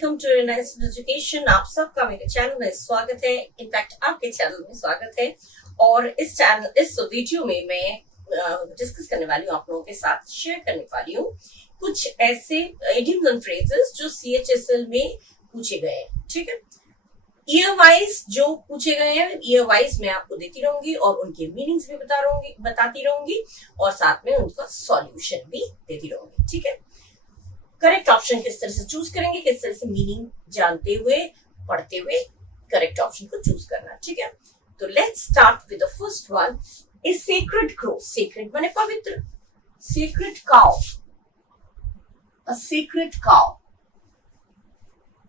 Welcome to national education. आप सबका मेरे चैनल में स्वागत है। इनफैक्ट आपके चैनल में स्वागत है। और इस वीडियो में मैं डिस्कस करने वाली हूँ, आप लोगों के साथ शेयर करने वाली हूँ कुछ ऐसे इडियम्स एंड फ्रेजेस जो CHSL में पूछे गए हैं। ठीक है, ईयर वाइज जो पूछे गए हैं, ईयर वाइज मैं आपको देती रहूंगी और उनके मीनिंग्स भी बताती रहूंगी और साथ में उनका सॉल्यूशन भी देती रहूंगी। ठीक है, करेक्ट ऑप्शन किस तरह से चूज करेंगे, किस तरह से मीनिंग जानते हुए पढ़ते हुए करेक्ट ऑप्शन को चूज करना। ठीक है, तो let's start with the first one. A sacred crow, sacred माने पवित्र, सेक्रेड काउ, अ सेक्रेड काउ,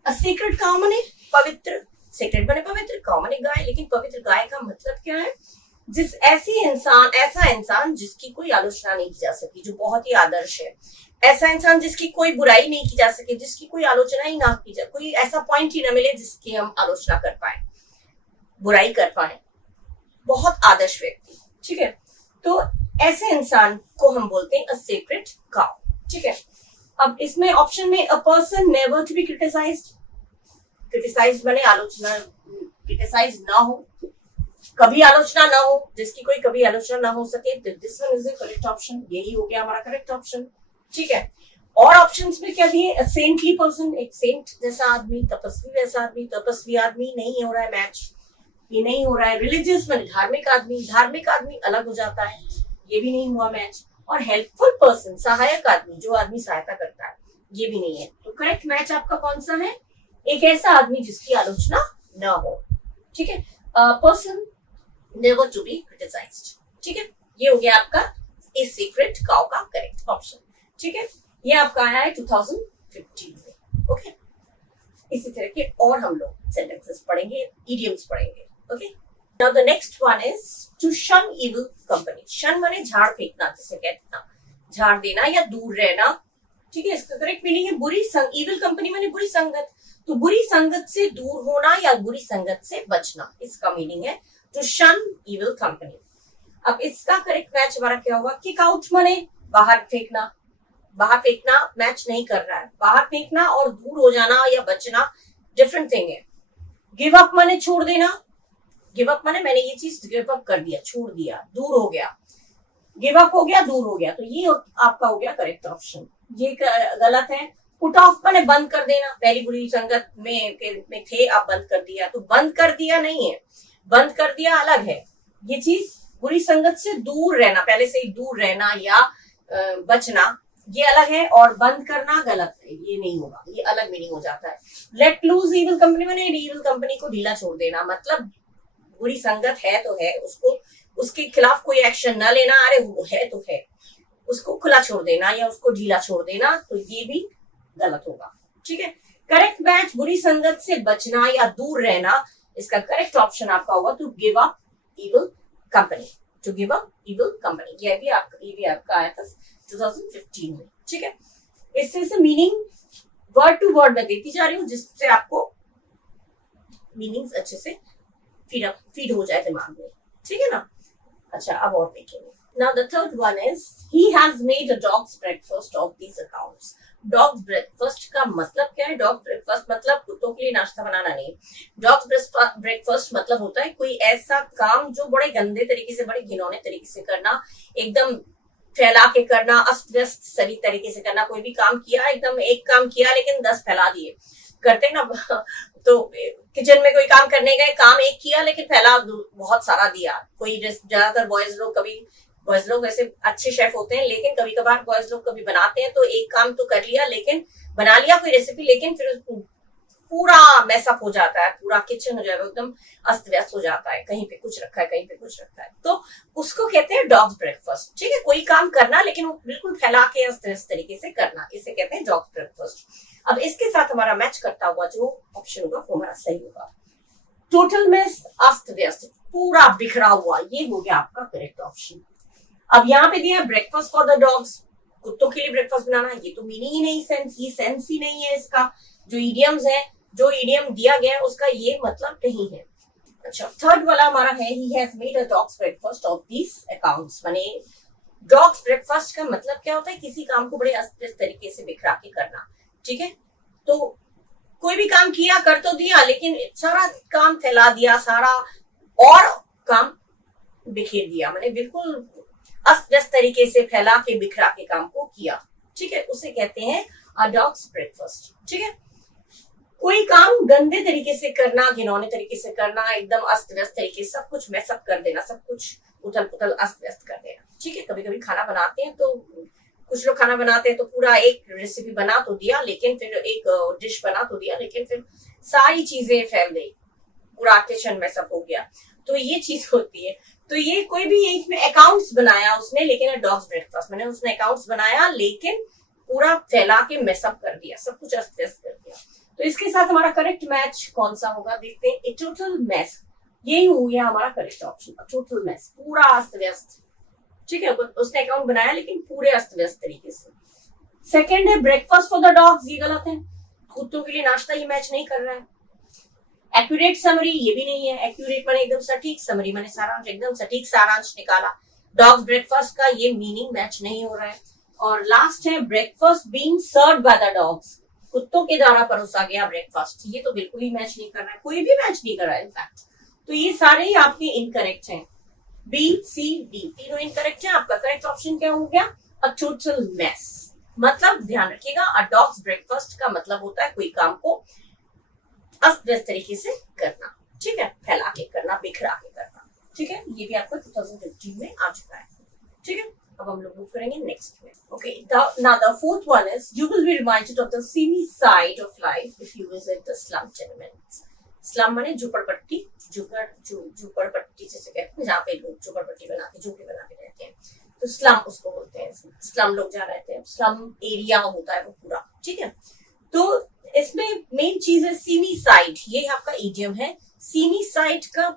अ सेक्रेड काउ माने पवित्र, सेक्रेड माने पवित्र, काउ माने गाय। लेकिन पवित्र गाय का मतलब क्या है? ऐसा इंसान जिसकी कोई आलोचना नहीं की जा सकी, जो बहुत ही आदर्श है। ऐसा इंसान जिसकी कोई बुराई नहीं की जा सके, जिसकी कोई आलोचना ही ना की जाए, कोई ऐसा पॉइंट ही ना मिले जिसकी हम आलोचना कर पाए, बुराई कर पाए। बहुत आदर्श व्यक्ति। ठीक है, तो ऐसे इंसान को हम बोलते हैं अ सेक्रेड काउ। ठीक है, अब इसमें ऑप्शन में a person never to be criticised, criticised माने आलोचना, क्रिटिसाइज ना हो, कभी आलोचना ना हो, जिसकी कोई कभी आलोचना ना हो सके। This one is the correct option, यही हो गया हमारा करेक्ट ऑप्शन। ठीक है, और ऑप्शंस में क्या दिए? अ सेंटली पर्सन, एक सेंट जैसा आदमी, तपस्वी जैसा आदमी, तपस्वी आदमी नहीं हो रहा है मैच, ये नहीं हो रहा है। रिलीजियस माने धार्मिक आदमी, धार्मिक आदमी अलग हो जाता है, ये भी नहीं हुआ मैच। और हेल्पफुल पर्सन, सहायक आदमी, जो आदमी सहायता करता है, ये भी नहीं है। तो करेक्ट मैच आपका कौन सा है? एक ऐसा आदमी जिसकी आलोचना ना हो। ठीक है, person never to be criticised. ठीक है, ये हो गया आपका ए सीक्रेट काउ का करेक्ट ऑप्शन। ठीक है, ये आपका आया है 2015 में। ओके, इसी तरह के और हम लोग सेंटेंसेस पढ़ेंगे, इडियम्स पढ़ेंगे। Okay, now the next one is to shun evil company. Shun माने झाड़ फेंकना, जिसे कहते हैं झाड़ देना या दूर रहना। ठीक है, इसका करेक्ट मीनिंग है बुरी संग, इविल कंपनी माने बुरी संगत। तो बुरी संगत से दूर होना या बुरी संगत से बचना, इसका मीनिंग है टू शन इविल कंपनी। अब इसका करेक्ट मैच हमारा क्या होगा? किक आउट माने बाहर फेंकना, बाहर फेंकना मैच नहीं कर रहा है। बाहर फेंकना और दूर हो जाना या बचना डिफरेंट थिंग है। गिव अप माने छोड़ देना, गिव अप माने मैंने ये चीज गिव अप कर दिया, छोड़ दिया, दूर हो गया, गिव अप हो गया, दूर हो गया। तो ये आपका हो गया करेक्ट ऑप्शन, ये गलत है। पुट ऑफ माने बंद कर देना, पहली बुरी संगत में थे, आप बंद कर दिया। तो बंद कर दिया नहीं है, बंद कर दिया अलग है। ये चीज बुरी संगत से दूर रहना, पहले से ही दूर रहना या बचना, ये अलग है। और बंद करना गलत है, ये नहीं होगा, ये अलग मीनिंग हो जाता है। लेट लूज इविल कंपनी माने इविल कंपनी को ढीला छोड़ देना, मतलब बुरी संगत है तो है, उसको उसके खिलाफ कोई एक्शन न लेना, अरे वो है तो है, उसको खुला छोड़ देना या उसको ढीला छोड़ देना, तो ये भी गलत होगा। ठीक है, करेक्ट मैच बुरी संगत से बचना या दूर रहना, इसका करेक्ट ऑप्शन आपका होगा to give up evil company, to give up evil company. ये भी आपका आया था 2015 में। ठीक है, इससे मीनिंग वर्ड टू वर्ड में देती जा रही हूँ, जिससे आपको मीनिंग्स अच्छे से फीड हो जाए दिमाग में। ठीक है ना? अच्छा, अब और देखेंगे। Now the third one is he has made a dog's breakfast of these accounts. Dog's breakfast का मतलब क्या है? Dog breakfast मतलब कुत्तों के लिए नाश्ता बनाना नहीं। Dog's breakfast मतलब होता है कोई ऐसा काम जो बड़े गंदे तरीके से, बड़े घिनौने तरीके से करना, एकदम फैला के करना, अस्त व्यस्त सही तरीके से करना। कोई भी काम किया, एकदम एक काम किया लेकिन 10 फैला दिए, करते ना। तो किचन में कोई काम करने गए, काम एक किया लेकिन फैला बहुत सारा दिया। कोई ज्यादातर बॉयज लोग वैसे अच्छे शेफ होते हैं, लेकिन कभी कभार बॉयज लोग कभी बनाते हैं तो एक काम तो कर लिया, लेकिन बना लिया कोई रेसिपी, लेकिन फिर पूरा मैसअप हो जाता है, पूरा किचन हो जाएगा, एकदम अस्त व्यस्त हो जाता है, कहीं पे कुछ रखा है, कहीं पे कुछ रखा है, तो उसको कहते हैं डॉग्स ब्रेकफास्ट। ठीक है, कोई काम करना लेकिन वो बिल्कुल फैला के अस्त व्यस्त तरीके से करना, इसे कहते हैं डॉग्स ब्रेकफास्ट। अब इसके साथ हमारा मैच करता हुआ जो ऑप्शन होगा वो हमारा सही होगा। टोटल मिस, अस्त व्यस्त, पूरा बिखरा हुआ, ये हो गया आपका करेक्ट ऑप्शन। अब यहाँ पे दिया ब्रेकफास्ट फॉर द डॉग्स, कुत्तों के लिए ब्रेकफास्ट बनाना, ये तो मीनिंग ही नहीं, सेंस ही नहीं है इसका। जो इडियम्स है, जो इडियम दिया गया है उसका ये मतलब नहीं है। अच्छा, थर्ड वाला हमारा है he has made a dog's breakfast of these accounts. माने डॉग्स ब्रेकफास्ट का मतलब क्या होता है? किसी काम को बड़े अस्त व्यस्त तरीके से बिखरा के करना। ठीक है, तो कोई भी काम किया, कर तो दिया, लेकिन सारा काम फैला दिया, सारा और काम बिखेर दिया, मैंने बिल्कुल अस्त व्यस्त तरीके से फैला के बिखरा के काम को किया, ठीक है, उसे कहते हैं अ डॉग्स ब्रेकफास्ट, ठीक है। कोई काम गंदे तरीके से करना, घिनौने तरीके से करना, एकदम अस्त व्यस्त तरीके से सब कुछ मैसअप कर देना, सब कुछ उथल पुथल अस्त व्यस्त कर देना, ठीक है। कभी कभी खाना बनाते हैं तो कुछ लोग खाना बनाते हैं तो पूरा एक रेसिपी बना तो दिया, लेकिन फिर एक डिश बना तो दिया, लेकिन फिर सारी चीजें फैल गई, पूरा किचन मैसअप हो गया, तो ये चीज होती है। तो ये कोई भी एक में अकाउंट्स बनाया उसने, लेकिन डॉग्स ब्रेकफास्ट मैंने उसने अकाउंट्स बनाया लेकिन पूरा फैला के मैसअप कर दिया, सब कुछ अस्त व्यस्त कर दिया। तो इसके साथ हमारा करेक्ट मैच कौन सा होगा, देखते हैं। ए टोटल मैस, यही हो गया हमारा करेक्ट ऑप्शन, टोटल मैस, पूरा अस्त व्यस्त, ठीक है। उसने अकाउंट बनाया लेकिन पूरे अस्त व्यस्त तरीके से। सेकंड है ब्रेकफास्ट फॉर द डॉग्स, ये गलत है, कुत्तों के लिए नाश्ता, ये मैच नहीं कर रहा है। एक्यूरेट समरी, ये भी नहीं है, एक्यूरेट माने एकदम सटीक, समरी माने सारांश, एकदम सटीक सारांश निकाला। डॉग्स ब्रेकफास्ट का ये मीनिंग मैच नहीं हो रहा है। और लास्ट है breakfast being served by the dogs, कुत्तों के द्वारा परोसा गया ब्रेकफास्ट, ये तो बिल्कुल ही मैच नहीं कर रहा है, कोई भी मैच नहीं कर रहा है इनफैक्ट। तो ये सारे ही आपके इनकरेक्ट हैं, बी सी डी तीनों इनकरेक्ट है। आपका करेक्ट ऑप्शन क्या हो गया, अ टोटल मैस। मतलब ध्यान रखिएगा, अ डॉग्स ब्रेकफास्ट का मतलब होता है कोई काम को अस्त व्यस्त तरीके से करना, ठीक है, फैला के करना, बिखरा के करना, ठीक है। ये भी आपका 2015 में आ चुका है, ठीक है। अब हम लोग मूव करेंगे नेक्स्ट में। Okay, now the fourth one is you will be reminded of the seamy side of life if you visit the slum tenements. Slum माने झुपड़पट्टी, झुपड़पट्टी जैसे कहते हैं, जहाँ पे लोग झुपड़पट्टी बना के झोपड़ी बना के रहते हैं, तो स्लम उसको बोलते हैं। स्लम लोग जहाँ रहते हैं, स्लम एरिया होता है वो पूरा, ठीक है। तो इसमें मेन चीज है सीमी साइड, ये आपका इडियम है। सीमी साइड का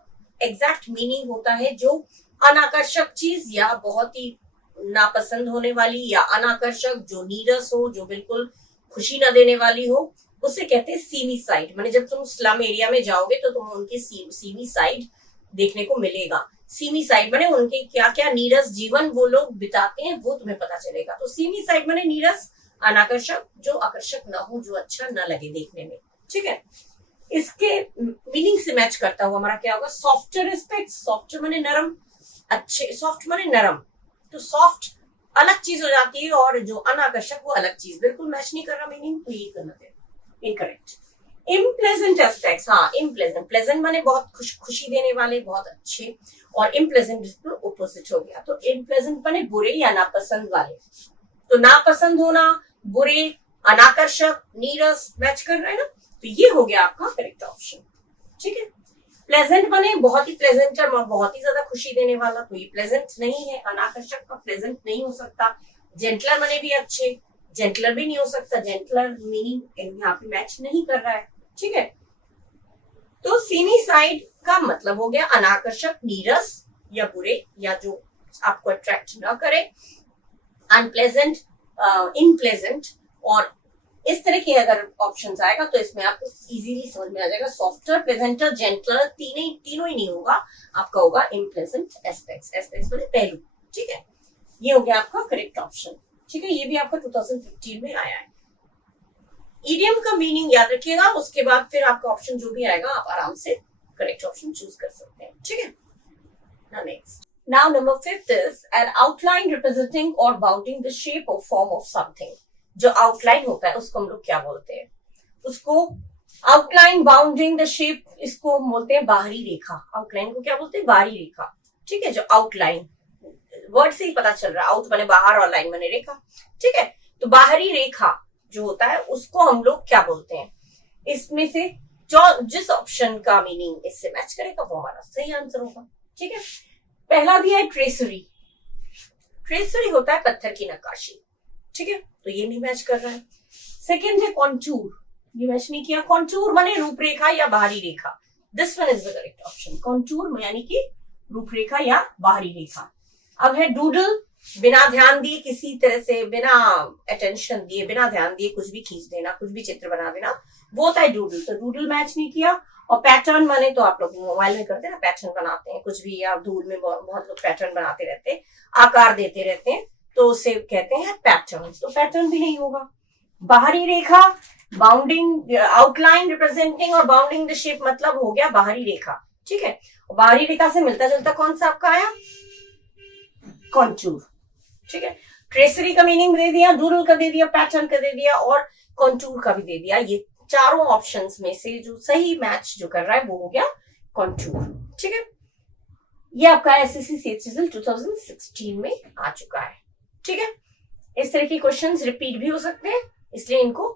एग्जैक्ट मीनिंग होता है जो अनाकर्षक चीज या बहुत ही नापसंद होने वाली या अनाकर्षक, जो नीरस हो, जो बिल्कुल खुशी न देने वाली हो, उसे कहते हैं सीमी साइड। माने जब तुम स्लम एरिया में जाओगे तो तुम उनकी सीमी साइड देखने को मिलेगा। सीमी साइड माने उनके क्या क्या नीरस जीवन वो लोग बिताते हैं वो तुम्हें पता चलेगा। तो सीमी साइड माने नीरस, अनाकर्षक, जो आकर्षक ना हो, जो अच्छा ना लगे देखने में, ठीक है। इसके मीनिंग से मैच करता हुआ हमारा क्या होगा, सॉफ्टर एस्पेक्ट। सॉफ्ट माने नरम, अच्छे, सॉफ्ट माने नरम, तो सॉफ्ट अलग चीज हो जाती है और जो अनाकर्षक वो अलग चीज, बिल्कुल मैच नहीं कर रहा मीनिंग, तो ये गलत है, इनकरेक्ट। इम्प्लेजेंट एस्पेक्ट्स, हाँ इम्प्लेजेंट, प्लेजेंट माने बहुत खुशी देने वाले, बहुत अच्छे, और इम्प्लेजेंट बिल्कुल ऑपोजिट हो गया। तो इम्प्लेजेंट माने बुरे या नापसंद वाले, तो नापसंद होना, बुरे, अनाकर्षक, नीरस, मैच कर रहे हैं ना, तो ये हो गया आपका करेक्ट ऑप्शन, ठीक है। प्लेजेंट बने बहुत ही प्लेजेंट और बहुत ही ज्यादा खुशी देने वाला, तो ये प्लेजेंट नहीं है, अनाकर्षक का प्लेजेंट नहीं हो सकता। जेंटलर बने भी अच्छे, जेंटलर भी नहीं हो सकता, जेंटलर मीनिंग यहाँ पे मैच नहीं कर रहा है, ठीक है। तो सीमी साइड का मतलब हो गया अनाकर्षक, नीरस या बुरे, या जो आपको अट्रैक्ट ना करे, अनप्लेजेंट, इनप्लेजेंट, और इस तरह के अगर ऑप्शंस आएगा तो इसमें आपको इजीली समझ में आ जाएगा। सॉफ्टर, प्लेजेंटर, जेंटलर तीनों ही नहीं होगा, आपका होगा इम्प्लेजेंट एस्पेक्ट्स। एस्पेक्ट्स मतलब पहलू, ठीक है। ये हो गया आपका करेक्ट ऑप्शन, ठीक है। ये भी आपका 2015 में आया है। इडियम का मीनिंग याद रखिएगा, उसके बाद फिर आपका ऑप्शन जो भी आएगा आप आराम से करेक्ट ऑप्शन चूज कर सकते हैं, ठीक है। Now next. Now number 5th is an outline representing or bounding the shape or form of something. जो आउटलाइन होता है उसको हम लोग क्या बोलते हैं, उसको आउटलाइन, बाउंडिंग द शेप, इसको बोलते हैं बाहरी रेखा। आउटलाइन को क्या बोलते हैं, बाहरी रेखा, ठीक है। जो आउटलाइन, वर्ड से ही पता चल रहा है, आउट माने बाहर और लाइन माने रेखा, ठीक है। तो बाहरी रेखा जो होता है उसको हम लोग क्या बोलते हैं, इसमें से जो जिस ऑप्शन का मीनिंग इससे मैच करेगा वो हमारा सही आंसर होगा, ठीक है। पहला दिया है ट्रेसरी। ट्रेसरी होता है पत्थर की नक्काशी, ठीक है, तो ये नहीं मैच कर रहा है। सेकेंड है कॉन्टूर, ये मैच नहीं किया। कॉन्टूर माने रूपरेखा या बाहरी रेखा, this one is the correct option. Contour यानी कि रूपरेखा या बाहरी रेखा। अब है डूडल, बिना ध्यान दिए, किसी तरह से बिना अटेंशन दिए, बिना ध्यान दिए कुछ भी खींच देना, कुछ भी चित्र बना देना, वो होता है डूडल, तो डूडल मैच नहीं किया। और पैटर्न माने तो आप लोग मोबाइल में करते हैं ना, पैटर्न बनाते हैं कुछ भी, या धूल में बहुत लोग पैटर्न बनाते रहते हैं, आकार देते रहते हैं, तो उसे कहते हैं पैटर्न, तो पैटर्न भी नहीं होगा। बाहरी रेखा बाउंडिंग आउटलाइन रिप्रेजेंटिंग और बाउंडिंग द शेप मतलब हो गया बाहरी रेखा, ठीक है। और बाहरी रेखा से मिलता जुलता कौन सा आपका आया, कॉन्टूर, ठीक है। ट्रेसरी का मीनिंग दे दिया, डूडल का दे दिया, पैटर्न का दे दिया और कॉन्टूर का भी दे दिया। ये चारों ऑप्शंस में से जो सही मैच जो कर रहा है वो हो गया कॉन्टूर, ठीक है। ये आपका एसएससी सीएचएसएल 2016 में आ चुका है, ठीक है। इस तरह के क्वेश्चंस रिपीट भी हो सकते हैं, इसलिए इनको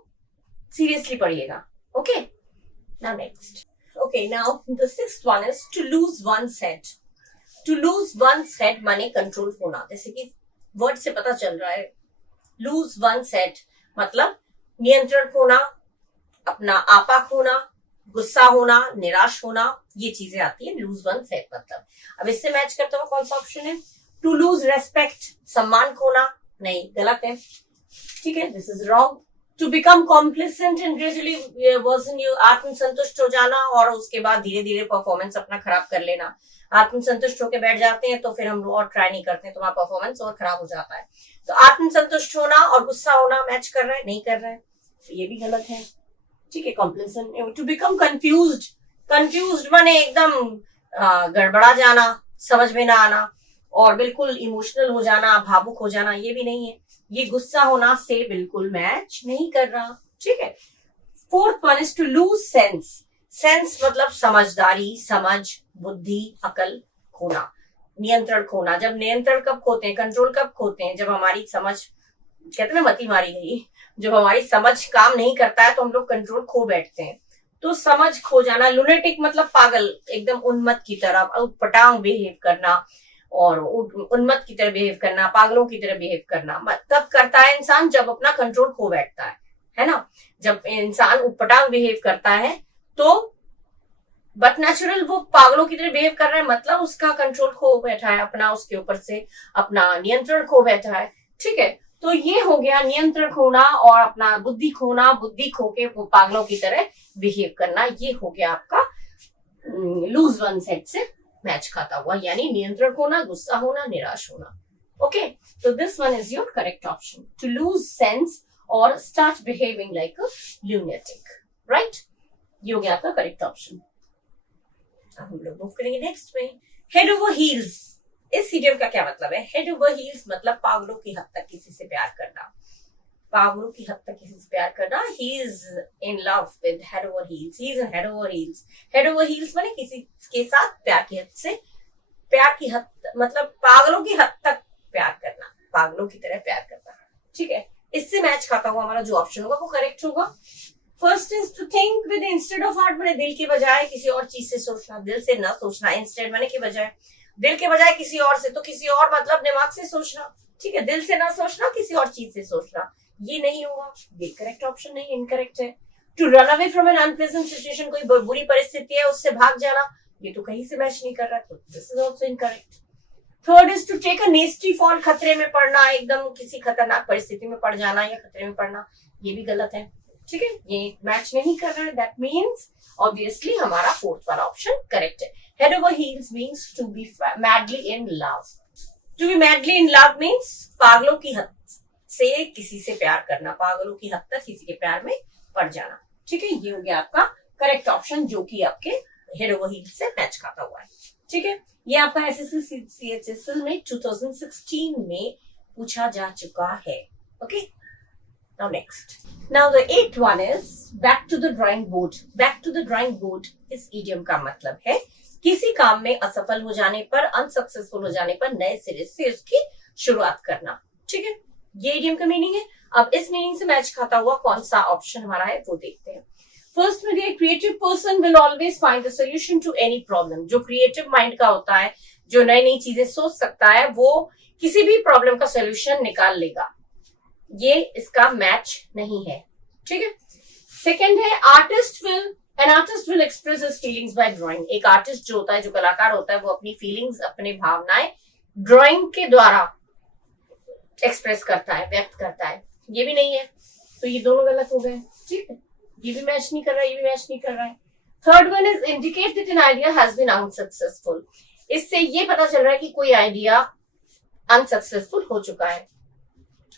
सीरियसली पढ़िएगा। Okay, now next. Okay, now the sixth one is to lose one's head. To lose one's head माने कंट्रोल होना, जैसे कि वर्ड से पता चल रहा है। लूज वंस हेड मतलब नियंत्रण होना, अपना आपा खोना, गुस्सा होना, निराश होना, ये चीजें आती है लूज वंस हेड मतलब। अब इससे मैच करता हुआ कौन सा ऑप्शन है, टू लूज रेस्पेक्ट, सम्मान खोना, नहीं, गलत है, ठीक है, this is wrong. To become complacent and gradually worsen you, आत्मसंतुष्ट हो जाना और उसके बाद धीरे धीरे परफॉर्मेंस अपना खराब कर लेना। आत्मसंतुष्ट होकर बैठ जाते हैं तो फिर हम लोग और ट्राई नहीं करते हैं, तो हमारा परफॉर्मेंस और खराब हो जाता है। तो आत्मसंतुष्ट होना और गुस्सा होना मैच कर रहा है, नहीं कर रहा है, तो ये भी गलत है, ठीक है। Complacent. To become confused, confused माने एकदम गड़बड़ा जाना, समझ में ना आना और बिल्कुल इमोशनल हो जाना, भावुक हो जाना, ये भी नहीं है। ये गुस्सा होना से बिल्कुल मैच नहीं कर रहा, ठीक है। Fourth one is to lose sense. Sense मतलब समझदारी, समझ, बुद्धि, अकल खोना, नियंत्रण खोना। जब नियंत्रण कब खोते हैं, कंट्रोल कब खोते हैं, जब हमारी समझ, कहते हैं मती मारी गई, जब हमारी समझ काम नहीं करता है तो हम लोग कंट्रोल खो बैठते हैं। तो समझ खो जाना, लुनेटिक मतलब पागल, एकदम उन्मत्त की तरह उटपटांग बिहेव करना और उन्मत्त की तरह बिहेव करना, पागलों की तरह बिहेव करना तब करता है इंसान जब अपना कंट्रोल खो बैठता है ना। जब इंसान उटपटांग बिहेव करता है तो बट नेचुरल वो पागलों की तरह बिहेव कर रहा है, मतलब उसका कंट्रोल खो बैठा है अपना, उसके ऊपर से अपना नियंत्रण खो बैठा है, ठीक है। तो ये हो गया नियंत्रण खोना और अपना बुद्धि खोना, बुद्धि खो के वो पागलों की तरह बिहेव करना, ये हो गया आपका लूज वन सेट से मैच खाता हुआ, यानी नियंत्रण खोना, गुस्सा होना, निराश होना। ओके, तो this one is your correct option, to lose sense और start behaving like a lunatic, right. ये हो गया आपका करेक्ट ऑप्शन। अब हम लोग मूव करेंगे नेक्स्ट में, हेड ओवर हील्स। इस इडियम का क्या मतलब है, हेड ओवर हील्स मतलब पागलों की हद तक किसी से प्यार करना, पागलों की हद तक किसी से प्यार करना। He is in love with head over heels, he is in head over heels. Head over heels माने किसी के साथ प्यार की हद से, प्यार की हद मतलब पागलों की हद तक प्यार करना, पागलों की तरह प्यार करना, ठीक है। इससे मैच खाता हुआ हमारा जो ऑप्शन होगा वो करेक्ट होगा। First is to think with instead of heart, मैंने दिल के बजाय किसी और चीज से सोचना, दिल से ना सोचना, इंस्टेड मैंने के बजाय, दिल के बजाय किसी और से, तो किसी और मतलब दिमाग से सोचना, ठीक है। दिल से ना सोचना, किसी और चीज से सोचना, ये नहीं होगा, ये करेक्ट ऑप्शन नहीं, इनकरेक्ट है। To run away from an unpleasant situation, कोई बुरी परिस्थिति है उससे भाग जाना, ये तो कहीं से मैच नहीं कर रहा, तो this is also incorrect. Third is to take a nasty fall, खतरे में पड़ना, एकदम किसी खतरनाक परिस्थिति में पड़ जाना या खतरे में पड़ना, ये भी गलत है, ठीक है, ये मैच नहीं कर रहा है। दैट मीन्स ऑब्वियसली हमारा फोर्थ वाला ऑप्शन करेक्ट है। Head over heels means to be madly in love. To be madly in love means पागलों की हद से किसी से प्यार करना, पागलों की हद तक किसी के प्यार में पड़ जाना, ठीक है। ये हो गया आपका करेक्ट ऑप्शन जो कि आपके हेड ओवर हील्स से मैच खाता हुआ है, ठीक है। ये आपका एसएससी सीएचएसएल में 2016 में पूछा जा चुका है। Okay, now next, now the eighth one is back to the drawing board. back to the drawing board इस idiom का मतलब है किसी काम में असफल हो जाने पर, अनसक्सेसफुल हो जाने पर नए सिरे से उसकी शुरुआत करना, ठीक है। ये idiom का मीनिंग है। अब इस मीनिंग से मैच खाता हुआ कौन सा ऑप्शन हमारा है वो देखते हैं। फर्स्ट में दिया creative person will always find the solution to any problem. जो क्रिएटिव माइंड का होता है, जो नई नई चीजें सोच सकता है, वो किसी भी प्रॉब्लम का सोल्यूशन निकाल लेगा, ये इसका मैच नहीं है, ठीक है। सेकंड है an artist will express his feelings by drawing. एक आर्टिस्ट जो होता है, जो कलाकार होता है, वो अपनी फीलिंग्स, अपनी भावनाएं ड्राइंग के द्वारा एक्सप्रेस करता है, व्यक्त करता है, ये भी नहीं है, तो ये दोनों गलत हो गए, ठीक है। ये भी मैच नहीं कर रहा है, ये भी मैच नहीं कर रहा है। Third one is indicate that an idea has been unsuccessful. इससे ये पता चल रहा है कि कोई आइडिया अनसक्सेसफुल हो चुका है,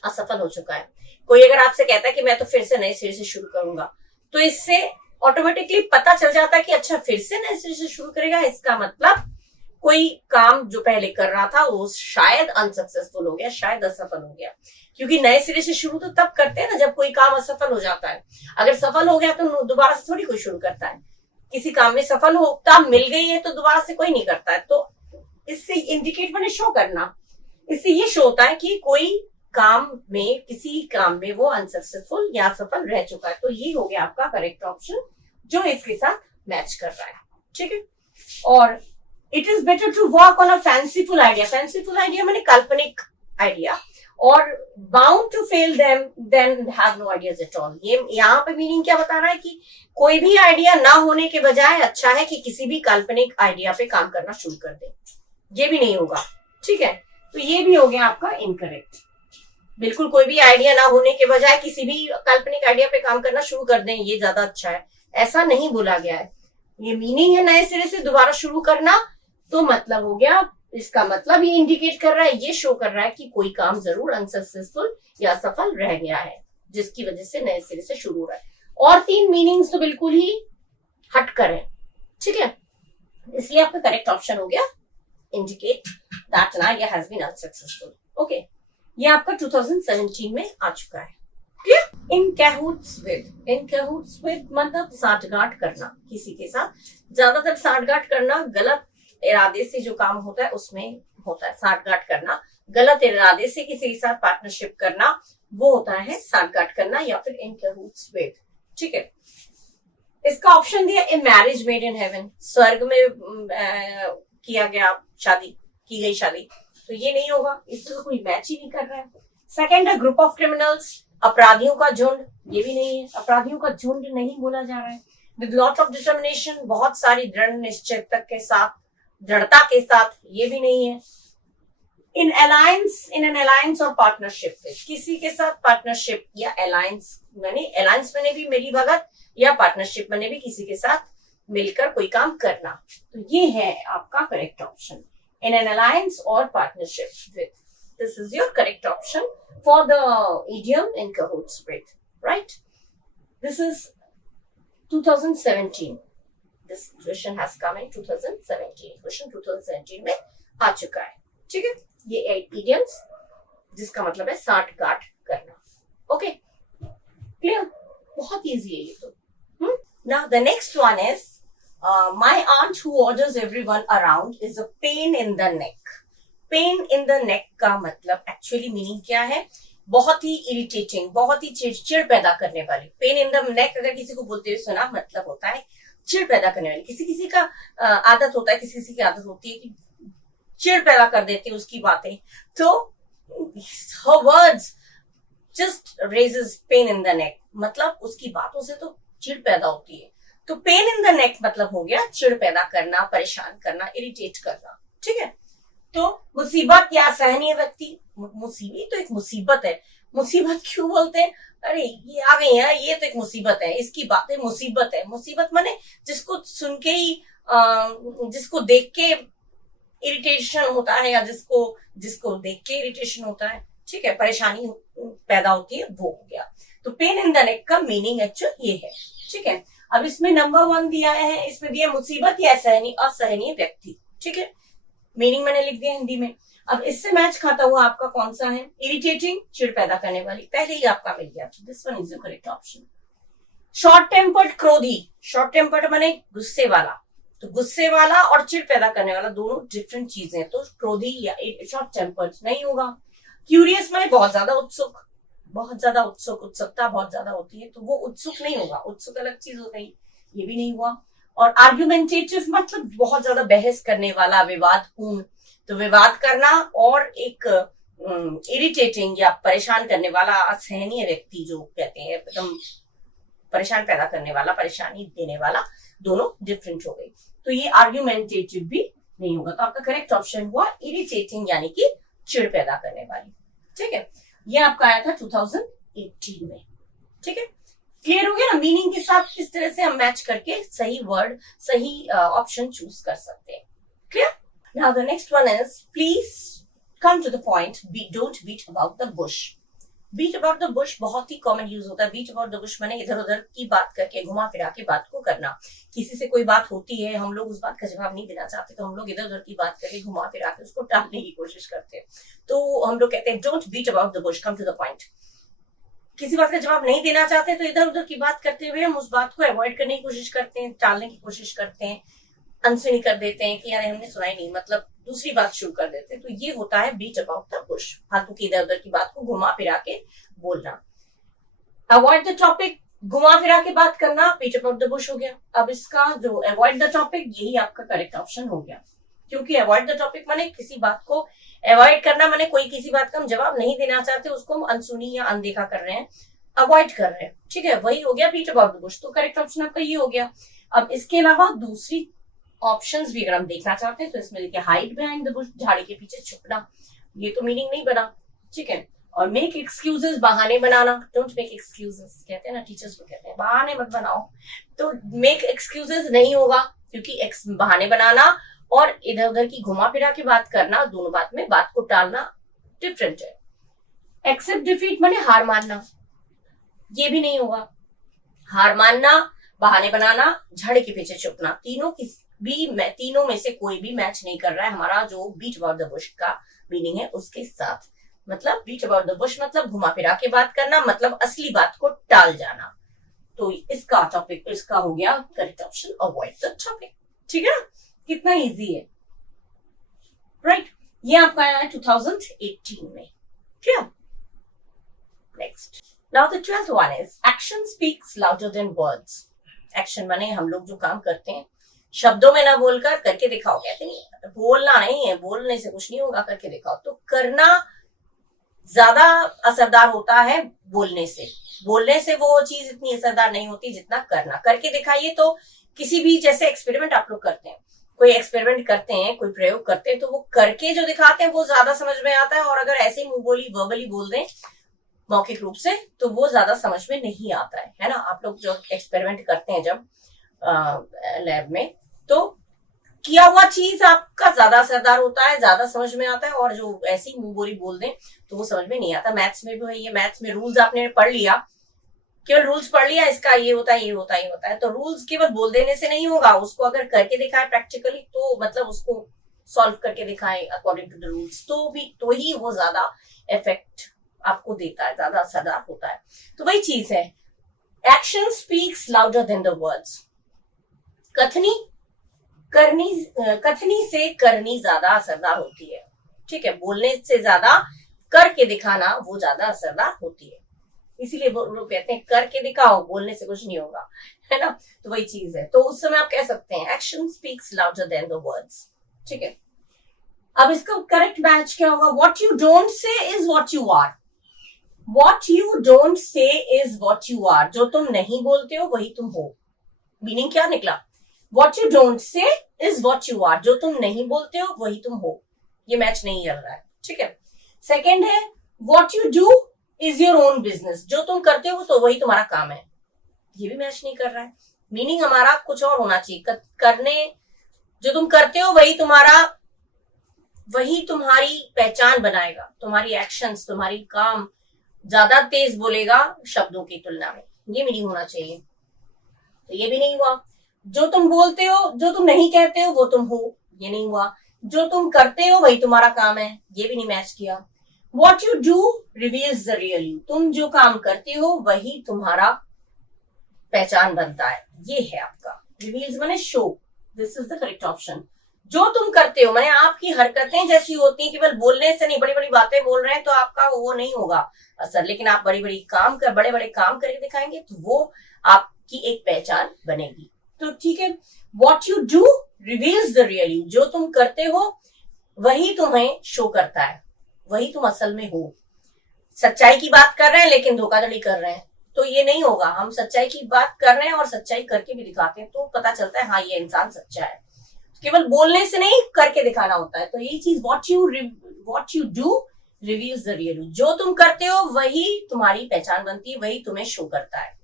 असफल हो चुका है। कोई अगर आपसे कहता है कि मैं तो फिर से नए सिरे से शुरू करूंगा, तो इससे ऑटोमेटिकली पता चल जाता है कि अच्छा फिर से नए सिरे से शुरू करेगा, इसका मतलब कोई काम जो पहले कर रहा था वो शायद अनसक्सेसफुल हो गया, शायद असफल हो गया। क्योंकि नए सिरे से शुरू तो तब करते हैं ना जब कोई काम असफल हो जाता है। अगर सफल हो गया तो दोबारा से थोड़ी कोई शुरू करता है। किसी काम में सफलता मिल गई है तो दोबारा से कोई नहीं करता है। तो इससे इंडिकेट मैंने शो करना, इससे ये शो होता है कि कोई काम में, किसी काम में वो अनसक्सेसफुल या सफल रह चुका है। तो ये हो गया आपका करेक्ट ऑप्शन जो इसके साथ मैच कर रहा है। ठीक है, और it is better to work on a fanciful idea. Fanciful idea मैंने काल्पनिक आइडिया, और bound to fail than have no ideas at all. ये यहाँ पे मीनिंग क्या बता रहा है कि कोई भी आइडिया ना होने के बजाय अच्छा है कि किसी भी काल्पनिक आइडिया पे काम करना शुरू कर दे। ये भी नहीं होगा। ठीक है, तो ये भी हो गया आपका इनकरेक्ट। बिल्कुल कोई भी आइडिया ना होने के बजाय किसी भी काल्पनिक आइडिया पे काम करना शुरू कर दें, ये ज्यादा अच्छा है, ऐसा नहीं बोला गया है। ये मीनिंग है नए सिरे से दोबारा शुरू करना, तो मतलब हो गया, इसका मतलब ये इंडिकेट कर रहा है, ये शो कर रहा है कि कोई काम जरूर अनसक्सेसफुल या सफल रह गया है, जिसकी वजह से नए सिरे से शुरू हो रहा है। और 3 मीनिंग्स तो बिल्कुल ही हटकर है। ठीक है, इसलिए आपका करेक्ट ऑप्शन हो गया indicate that an idea has been unsuccessful. Okay, ये आपका 2017 में आ चुका है। क्लियर? इन कैहूट्स विद मतलब साठगांठ करना किसी के साथ। ज्यादातर साठगांठ करना गलत इरादे से जो काम होता है उसमें होता है। साठगांठ करना गलत इरादे से किसी के साथ पार्टनरशिप करना, वो होता है साठगांठ करना या फिर इन कैहूट्स विद। ठीक है, इसका ऑप्शन दिया a marriage made in heaven, स्वर्ग में किया गया शादी, की गई शादी, तो ये नहीं होगा, इससे तो कोई मैच ही नहीं कर रहा है। सेकेंड है ग्रुप ऑफ क्रिमिनल्स, अपराधियों का झुंड, ये भी नहीं है, अपराधियों का झुंड नहीं बोला जा रहा है। विद लॉट ऑफ डिटर्मिनेशन, बहुत सारी दृढ़ निश्चयता के साथ, दृढ़ता के साथ, ये भी नहीं है। इन एन अलायंस और पार्टनरशिप, किसी के साथ पार्टनरशिप या अलायंस, मैंने भी मेरी भगत, या पार्टनरशिप मैंने भी किसी के साथ मिलकर कोई काम करना, तो ये है आपका correct option, in an alliance और partnership with. This is your correct option for the idiom in cahoots with, right? This is 2017. This question has come in 2017. Question 2017 में आ चुका है। ठीक है, ये 8 idioms जिसका मतलब है साठगांठ करना। Okay, clear? बहुत इजी है ये तो। Now the next one is my aunt who orders everyone around is a pain in the neck. Pain in the neck का मतलब एक्चुअली मीनिंग क्या है? बहुत ही इरिटेटिंग, बहुत ही चिड़चिड़ पैदा करने वाली। पेन इन द नेक अगर किसी को बोलते हुए सुना, मतलब होता है चिड़ पैदा करने वाली। किसी का आदत होता है, किसी की आदत होती है कि चिड़ पैदा कर देती है उसकी बातें, तो her words just raises pain in the neck, मतलब उसकी बातों से तो चिड़ पैदा होती है। तो पेन इन द नेक मतलब हो गया चिड़ पैदा करना, परेशान करना, इरिटेट करना। ठीक है, तो मुसीबत या असहनीय व्यक्ति, मुसीबत तो एक मुसीबत है। मुसीबत क्यों बोलते हैं? अरे ये आ गई है, ये तो एक मुसीबत है, इसकी बातें मुसीबत है। मुसीबत माने जिसको सुन के ही जिसको देख के इरिटेशन होता है, या जिसको देख के इरिटेशन होता है। ठीक है, परेशानी पैदा होती है, वो हो गया। तो पेन इन द नेक का मीनिंग एक्चुअल ये है। ठीक है, अब इसमें नंबर 1 दिया है, इसमें दिया मुसीबत या असहनीय व्यक्ति। ठीक है, मीनिंग मैंने लिख दिया हिंदी में। अब इससे मैच खाता हुआ आपका कौन सा है? इरिटेटिंग, चिड़ पैदा करने वाली, पहले ही आपका मिल गया। This one is the correct option. Short tempered, क्रोधी। शॉर्ट टेम्पर्ड माने गुस्से वाला, तो गुस्से वाला और चिड़ पैदा करने वाला दोनों डिफरेंट चीजें, तो क्रोधी या शॉर्ट टेम्पर्ड नहीं होगा। क्यूरियस माने बहुत ज्यादा उत्सुक, उत्सुकता बहुत ज्यादा होती है, तो वो उत्सुक नहीं होगा। उत्सुक अलग चीज हो गई, ये भी नहीं हुआ। और आर्ग्यूमेंटेटिव मतलब बहुत ज्यादा बहस करने वाला, विवादपूर्ण, तो विवाद करना। और एक इरिटेटिंग या परेशान करने वाला, असहनीय व्यक्ति जो कहते हैं, एकदम परेशान पैदा करने वाला, परेशानी देने वाला, दोनों डिफरेंट हो गई। तो ये आर्ग्यूमेंटेटिव भी नहीं होगा। तो आपका करेक्ट ऑप्शन हुआ इरिटेटिंग, यानी कि चिड़ पैदा करने वाली। ठीक है, ये आपका आया था 2018 में। ठीक है, क्लियर हो गया ना? मीनिंग के साथ किस तरह से हम मैच करके सही वर्ड, सही ऑप्शन चूज कर सकते हैं। Clear? Now the next one is please come to the point, don't beat about the bush. Beat about the bush बहुत ही कॉमन यूज होता है। बीट अबाउट द बुश माने इधर उधर की बात करके, घुमा फिरा के बात को करना। किसी से कोई बात होती है, हम लोग उस बात का जवाब नहीं देना चाहते, तो हम लोग इधर उधर की बात करके घुमा फिरा के उसको टालने की कोशिश करते हैं। तो हम लोग कहते हैं don't beat about the bush, come to the point. किसी बात का जवाब नहीं देना चाहते तो इधर उधर की बात करते हुए हम उस बात को अवॉइड करने की कोशिश करते हैं, टालने की कोशिश करते हैं, अनसुनी कर देते हैं कि यार हमने सुना ही नहीं, मतलब दूसरी बात शुरू कर देते हैं। तो ये होता है बीट अबाउट द बुश, फालतू की इधर उधर की बात को घुमा फिरा के बोलना। अवॉइड द टॉपिक, घुमा फिरा के बात करना, बीट अबाउट द बुश हो गया। अब इसका जो अवॉइड द टॉपिक, यही आपका करेक्ट ऑप्शन हो गया, क्योंकि अवॉइड द टॉपिक माने किसी बात को अवॉइड करना, माने कोई किसी बात का हम जवाब नहीं देना चाहते, उसको हम अनसुनी या अनदेखा कर रहे हैं, अवॉइड कर रहे हैं, ठीक है, वही हो गया बीट अबाउट द बुश। तो करेक्ट ऑप्शन आपका ये हो गया। अब इसके अलावा दूसरी ऑप्शंस भी अगर हम देखना चाहते हैं तो इसमें देखिए हाइड बिहाइंड द बुश, झाड़ी के पीछे छुपना, ये तो मीनिंग नहीं बना, ठीक है। और मेक एक्सक्यूजेस, बहाने बनाना, डोंट मेक एक्सक्यूजेस, कहते हैं ना टीचर्स को, कहते हैं बहाने मत बनाओ, तो मेक एक्सक्यूजेस नहीं होगा, क्योंकि बहाने बनाना और इधर उधर की घुमा फिरा के बात करना, दोनों बात में बात को टालना डिफरेंट है। एक्सेप्ट डिफीट माने हार मानना, ये भी नहीं होगा। हार मानना, बहाने बनाना, झाड़ी के पीछे छुपना, तीनों में से कोई भी मैच नहीं कर रहा है हमारा जो बीट अबाउट द बुश का मीनिंग है उसके साथ। मतलब बीट अबाउट द बुश मतलब घुमा फिरा के बात करना, मतलब असली बात को टाल जाना। तो इसका टॉपिक, इसका हो गया correct option avoid the topic, ठीक है ना, कितना इजी है, राइट। ये आपका आया है 2018 में, ठीक है। Next, now the 12th one is action speaks louder than words. Action माने हम लोग जो काम करते हैं शब्दों में ना बोलकर करके दिखाओ, कहते नहीं, बोलना नहीं है, बोलने से कुछ नहीं होगा, करके दिखाओ। तो करना ज्यादा असरदार होता है बोलने से, बोलने से वो चीज इतनी असरदार नहीं होती जितना करना। करके दिखाइए तो किसी भी, जैसे एक्सपेरिमेंट आप लोग करते हैं, कोई एक्सपेरिमेंट करते हैं, कोई प्रयोग करते हैं, तो वो करके जो दिखाते हैं वो ज्यादा समझ में आता है, और अगर ऐसे मुंह बोली वर्बली बोल दें मौखिक रूप से तो वो ज्यादा समझ में नहीं आता है ना। आप लोग जो एक्सपेरिमेंट करते हैं जब लैब में, तो किया हुआ चीज आपका ज्यादा असरदार होता है, ज्यादा समझ में आता है, और जो ऐसी मुंह बोली बोल दें तो वो समझ में नहीं आता। मैथ्स में भी है ये, मैथ्स में रूल्स आपने पढ़ लिया, केवल रूल्स पढ़ लिया, इसका ये होता है, ये होता है, ये होता है, तो रूल्स केवल बोल देने से नहीं होगा, उसको अगर करके दिखाए प्रैक्टिकली, तो मतलब उसको सॉल्व करके दिखाए अकॉर्डिंग टू द रूल्स, तो ही वो ज्यादा इफेक्ट आपको देता है, ज्यादा असरदार होता है। तो वही चीज है, action speaks louder than the words. कथनी से करनी ज्यादा असरदार होती है, ठीक है, बोलने से ज्यादा करके दिखाना वो ज्यादा असरदार होती है। इसीलिए लोग कहते हैं करके दिखाओ, बोलने से कुछ नहीं होगा, है ना। तो वही चीज है, तो उस समय आप कह सकते हैं action speaks louder than the words, ठीक है। अब इसका करेक्ट मैच क्या होगा, what you don't say is what you are. What you don't say is what you are. जो तुम नहीं बोलते हो वही तुम हो। मीनिंग क्या निकला, What you don't say is what you are. जो तुम नहीं बोलते हो वही तुम हो। ये मैच नहीं चल रहा है, ठीक है। सेकंड है What you do is your own business. जो तुम करते हो तो वही तुम्हारा काम है। ये भी मैच नहीं कर रहा है। मीनिंग हमारा कुछ और होना चाहिए। करने, जो तुम करते हो वही तुम्हारी पहचान बनाएगा। तुम्हारी एक्शंस, तुम्हारी काम ज्यादा तेज बोलेगा शब्दों की तुलना में, ये मीनिंग होना चाहिए। तो ये भी नहीं हुआ। जो तुम बोलते हो, जो तुम नहीं कहते हो वो तुम हो, ये नहीं हुआ। जो तुम करते हो वही तुम्हारा काम है, ये भी नहीं मैच किया। What you do reveals the real you. तुम जो काम करते हो वही तुम्हारा पहचान बनता है, ये है आपका। रिवील्स माने show, this is the correct option. जो तुम करते हो माने आपकी हरकतें जैसी होती हैं, केवल बोलने से नहीं, बड़ी बड़ी बातें बोल रहे हैं तो आपका वो नहीं होगा असर, लेकिन आप बड़े बड़े काम करके दिखाएंगे तो वो आपकी एक पहचान बनेगी। तो ठीक है, what you do reveals the real you. जो तुम करते हो वही तुम्हें शो करता है, वही तुम असल में हो। सच्चाई की बात कर रहे हैं लेकिन धोखाधड़ी कर रहे हैं तो ये नहीं होगा। हम सच्चाई की बात कर रहे हैं और सच्चाई करके भी दिखाते हैं तो पता चलता है हाँ ये इंसान सच्चा है। केवल बोलने से नहीं, करके दिखाना होता है। तो यही चीज what you do reveals the real you. जो तुम करते हो वही तुम्हारी पहचान बनती है, वही तुम्हें शो करता है,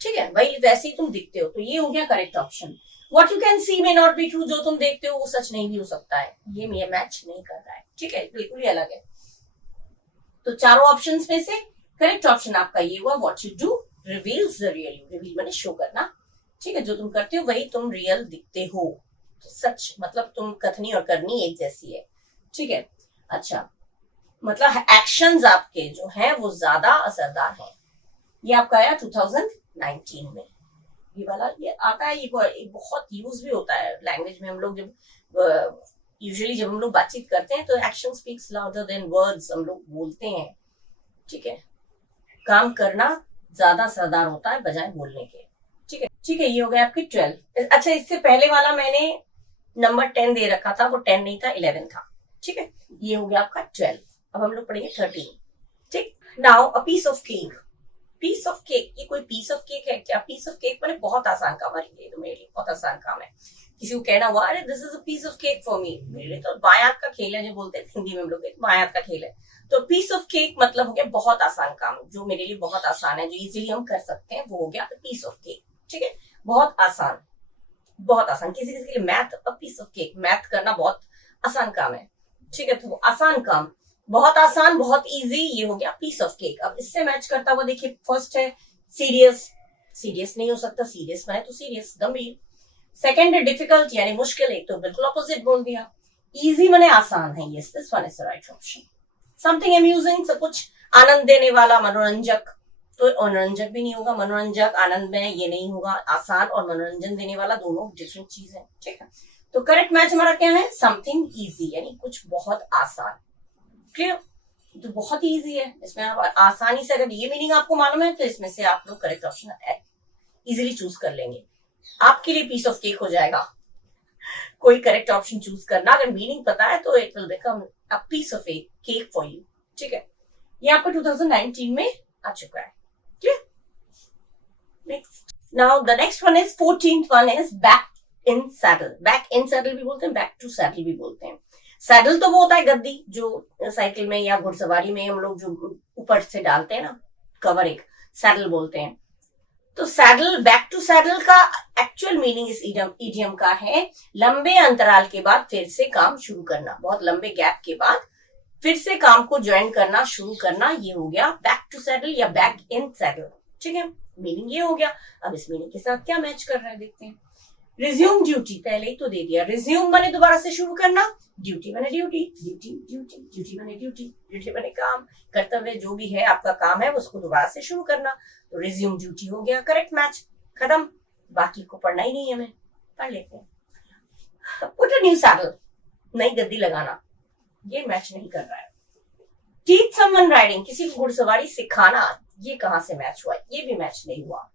ठीक है, वही वैसे ही तुम दिखते हो। तो ये हो गया correct option. What you can see may not be true. जो तुम देखते हो वो सच नहीं भी हो सकता है, ये मैच नहीं कर रहा है, ठीक है, बिल्कुल ही अलग है। तो चारों ऑप्शंस में से करेक्ट ऑप्शन आपका ये हुआ, what you do reveals the real you. Reveal मैंने शो करना, ठीक है, जो तुम करते हो वही तुम रियल दिखते हो। तो सच मतलब तुम कथनी और करनी एक जैसी है, ठीक है। अच्छा, मतलब एक्शंस आपके जो हैं वो ज्यादा असरदार हैं। ये आपका आया 2019 में। ये वाला ये आता है, ये बहुत यूज भी होता है लैंग्वेज में। हम लोग जब यूजुअली जब हम लोग बातचीत करते हैं तो action speaks louder than words हम लोग बोलते हैं, ठीक है। काम करना ज्यादा असरदार होता है बजाय बोलने के, ठीक है। ठीक है, ये हो गया आपकी 12। अच्छा, इससे पहले वाला मैंने नंबर 10 दे रखा था, वो 10 नहीं था, 11 था, ठीक है। ये हो गया आपका 12। अब हम लोग पढ़ेंगे 13, ठीक। Now a piece of cake. Piece of cake, ये कोई पीस ऑफ केक है क्या? पीस ऑफ केक मैंने बहुत आसान काम है, ये तो मेरे लिए बहुत आसान काम है। किसी को कहना हुआ अरे this is a piece of cake for me, मेरे लिए तो बाएं हाथ का खेल है, जो बोलते हैं हिंदी में हम लोग बाएं हाथ का खेल है। तो पीस ऑफ केक मतलब हो गया बहुत आसान काम, जो मेरे लिए बहुत आसान है, जो इजीली हम कर सकते हैं, वो हो गया पीस ऑफ केक, ठीक है। बहुत आसान, बहुत आसान। किसी किसी के लिए math, a piece of cake, math करना बहुत आसान काम है, ठीक है। तो आसान काम, बहुत आसान, बहुत इजी, ये हो गया पीस ऑफ केक। अब इससे मैच करता हुआ देखिए, फर्स्ट है सीरियस। सीरियस नहीं हो सकता, सीरियस बने तो सीरियस, गंभीर। सेकंड है डिफिकल्ट यानी मुश्किल, एक तो बिल्कुल ऑपोजिट बोल दिया। इजी माने आसान है, yes this one is the right option. Something amusing, सब कुछ आनंद देने वाला, मनोरंजक, तो मनोरंजक भी नहीं होगा। मनोरंजक आनंद में ये नहीं होगा। आसान और मनोरंजन देने वाला दोनों डिफरेंट चीज है, ठीक है। तो करेक्ट मैच हमारा क्या है? समथिंग इजी, यानी कुछ बहुत आसान। क्लियर? तो बहुत इजी है, इसमें आप आसानी से, अगर ये मीनिंग आपको मालूम है तो इसमें से आप लोग करेक्ट ऑप्शन इजीली चूज कर लेंगे। आपके लिए पीस ऑफ केक हो जाएगा कोई करेक्ट ऑप्शन चूज करना, अगर मीनिंग पता है तो it will become a piece of cake for you, ठीक है। ये आपका 2019 में आ चुका है, clear? Next, now the next one is 14th one is back in saddle. Back in saddle भी बोलते हैं, बैक टू सैडल भी बोलते हैं। सैडल तो वो होता है गद्दी, जो साइकिल में या घुड़सवारी में हम लोग जो ऊपर से डालते हैं ना, कवर, एक सैडल बोलते हैं। तो सैडल, बैक टू सैडल का एक्चुअल मीनिंग इस इडियम का है लंबे अंतराल के बाद फिर से काम शुरू करना, बहुत लंबे गैप के बाद फिर से काम को ज्वाइन करना, शुरू करना, ये हो गया बैक टू सैडल या बैक इन सैडल, ठीक है। मीनिंग ये हो गया। अब इस मीनिंग के साथ क्या मैच कर रहा है देखते हैं। रिज्यूम ड्यूटी, पहले ही तो दे दिया। रिज्यूम माने दोबारा से शुरू करना, ड्यूटी माने ड्यूटी, ड्यूटी ड्यूटी, ड्यूटी माने ड्यूटी, ड्यूटी माने काम, कर्तव्य, जो भी है आपका काम है उसको दोबारा से शुरू करना। तो रिज्यूम ड्यूटी हो गया, करेक्ट मैच, खत्म। बाकी को पढ़ना ही नहीं है, हमें पढ़ लेते हैं। पुट अ न्यू सैडल, नई गद्दी लगाना, ये मैच नहीं कर रहा है। टीच समवन राइडिंग, किसी को घुड़सवारी सिखाना, ये कहां से मैच हुआ? ये भी मैच नहीं हुआ।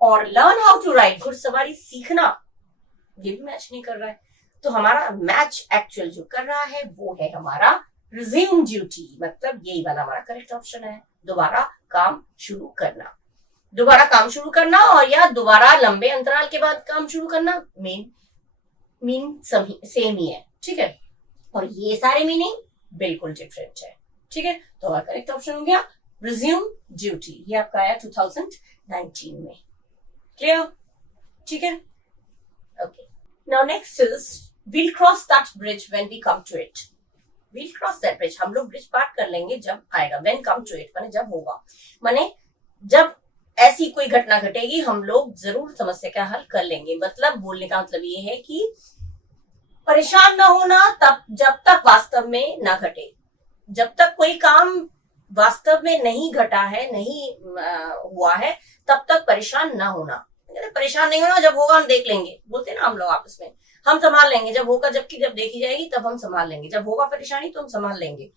और लर्न हाउ टू राइड, घुड़सवारी सीखना, ये भी मैच नहीं कर रहा है। तो हमारा मैच एक्चुअल जो कर रहा है वो है हमारा रिज्यूम ड्यूटी, मतलब यही वाला हमारा करेक्ट ऑप्शन है, दोबारा काम शुरू करना। दोबारा काम शुरू करना और या दोबारा लंबे अंतराल के बाद काम शुरू करना, मीन सेम ही है, ठीक है। और ये सारे मीनिंग बिल्कुल डिफरेंट है, ठीक है। तो हमारा करेक्ट ऑप्शन हो गया रिज्यूम ड्यूटी। ये आपका आया 2019 में, क्लियर? ठीक है, okay. Now next is we'll cross that bridge when we come to it. We'll cross that bridge. हम लोग ब्रिज पार कर लेंगे जब आएगा। When come to it माने जब होगा, माने जब ऐसी कोई घटना घटेगी हम लोग जरूर समस्या का हल कर लेंगे। मतलब बोलने का मतलब ये है कि परेशान ना होना तब जब तक वास्तव में ना घटे, जब तक कोई काम वास्तव में नहीं घटा है, नहीं हुआ है, तब तक परेशान ना होना। परेशान नहीं होना, जब होगा हम देख लेंगे, बोलते हैं ना हम लोग आपस में, हम संभाल लेंगे जब होगा, जबकि जब देखी जाएगी तब हम संभाल लेंगे, जब होगा परेशानी तो हम संभाल लेंगे।